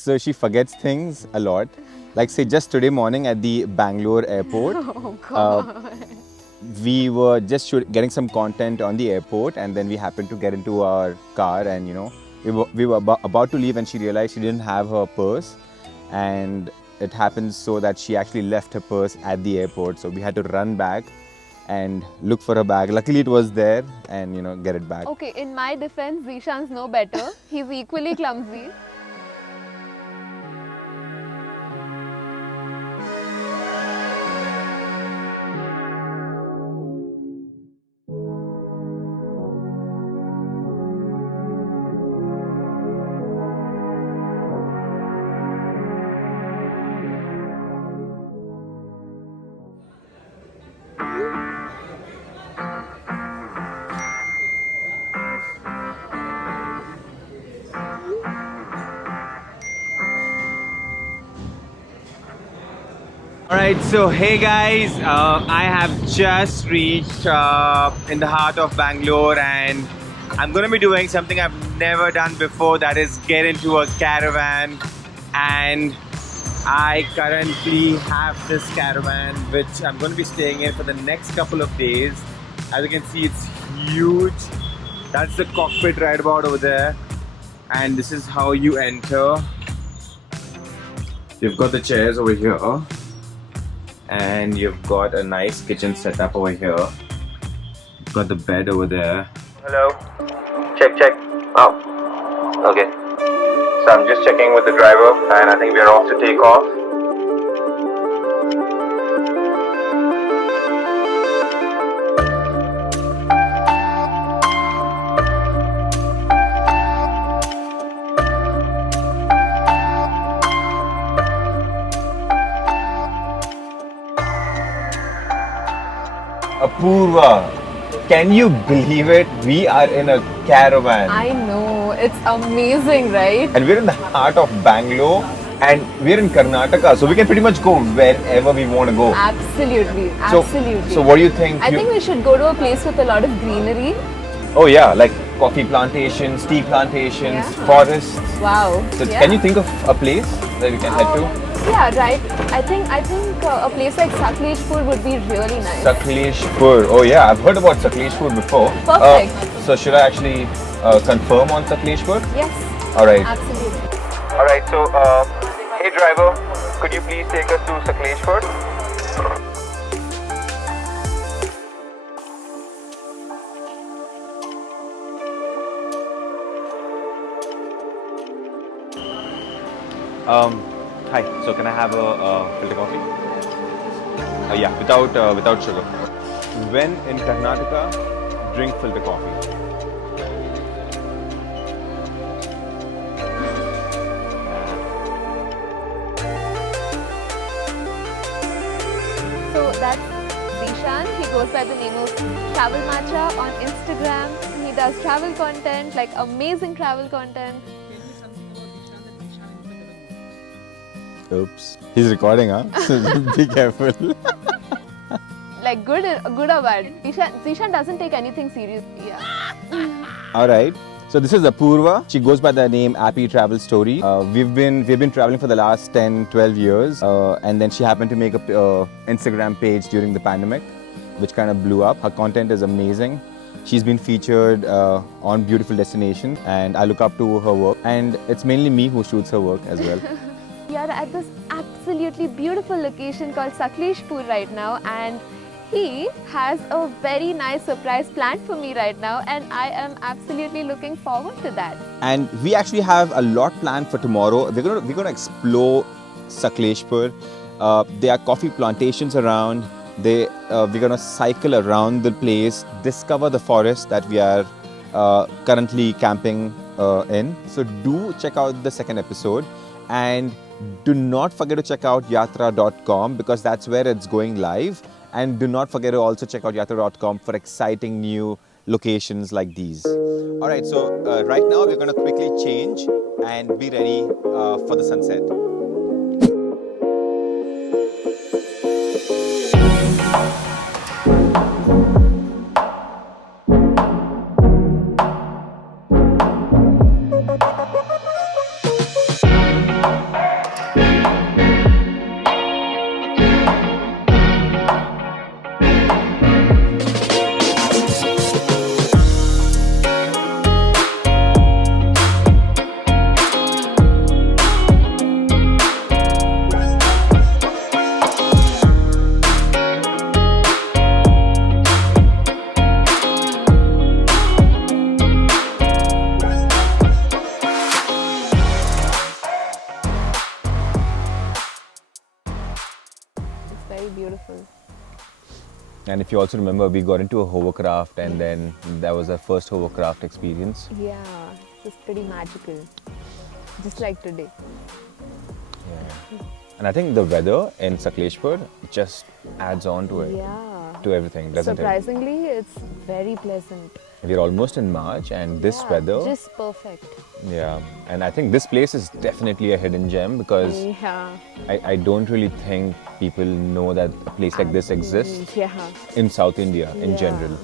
so she forgets things a lot. Like say just today morning at the Bangalore airport, Oh God. we were just getting some content on the airport, and then we happened to get into our car, and we were about to leave, and she realized she didn't have her purse, and it happens so that she actually left her purse at the airport, so we had to run back and look for her bag. Luckily it was there, and get it back. Okay, in my defense, Zishan's no better. He's equally clumsy. Alright, so hey guys, I have just reached in the heart of Bangalore, and I'm going to be doing something I've never done before, that is get into a caravan. And I currently have this caravan which I'm going to be staying in for the next couple of days. As you can see, it's huge. That's the cockpit right about over there, and this is how you enter. You've got the chairs over here, and you've got a nice kitchen setup over here. You've got the bed over there. Hello. Check. Oh, okay. So I'm just checking with the driver, and I think we are off to take off. Apurva, can you believe it? We are in a caravan. I know, it's amazing, right? And we're in the heart of Bangalore, and we're in Karnataka, so we can pretty much go wherever we want to go. Absolutely. So what do you think? I think we should go to a place with a lot of greenery. Oh yeah, like coffee plantations, tea plantations, forests. Wow. So can you think of a place that we can head to? Yeah, right. I think a place like Sakleshpur would be really nice. Sakleshpur. Oh yeah, I've heard about Sakleshpur before. Perfect. So should I actually confirm on Sakleshpur? Yes. All right. Absolutely. All right. So, hey driver, could you please take us to Sakleshpur? Hi. So can I have a filter coffee? Yeah, without sugar. When in Karnataka, drink filter coffee. So that's Zishan. He goes by the name of Travel Matcha on Instagram. He does travel content, like amazing travel content. Oops. He's recording, huh? So be careful. Like good or bad. Zishan doesn't take anything seriously. Yeah. All right. So this is Apurva. She goes by the name Happy Travel Story. We've been traveling for the last 10-12 years, and then she happened to make a Instagram page during the pandemic, which kind of blew up. Her content is amazing. She's been featured on beautiful destinations, and I look up to her work. And it's mainly me who shoots her work as well. We are at this absolutely beautiful location called Sakleshpur right now, and he has a very nice surprise planned for me right now, and I am absolutely looking forward to that. And we actually have a lot planned for tomorrow. We're gonna explore Sakleshpur. There are coffee plantations around. We're gonna cycle around the place, discover the forest that we are currently camping in. So do check out the second episode, and do not forget to check out yatra.com because that's where it's going live. And do not forget to also check out yatra.com for exciting new locations like these. All right, so right now we're going to quickly change and be ready for the sunset. beautiful. And if you also remember, we got into a hovercraft, and then that was our first hovercraft experience. Yeah, it's pretty magical. Just like today. Yeah. And I think the weather in Sakleshpur just adds on to it, Yeah. to everything, doesn't Surprisingly, it's very pleasant. it? We're almost in March, and this Yeah, weather, just perfect. yeah. And I think this place is definitely a hidden gem because Yeah. I don't really think people know that a place like this exists Yeah. in South India in Yeah. general.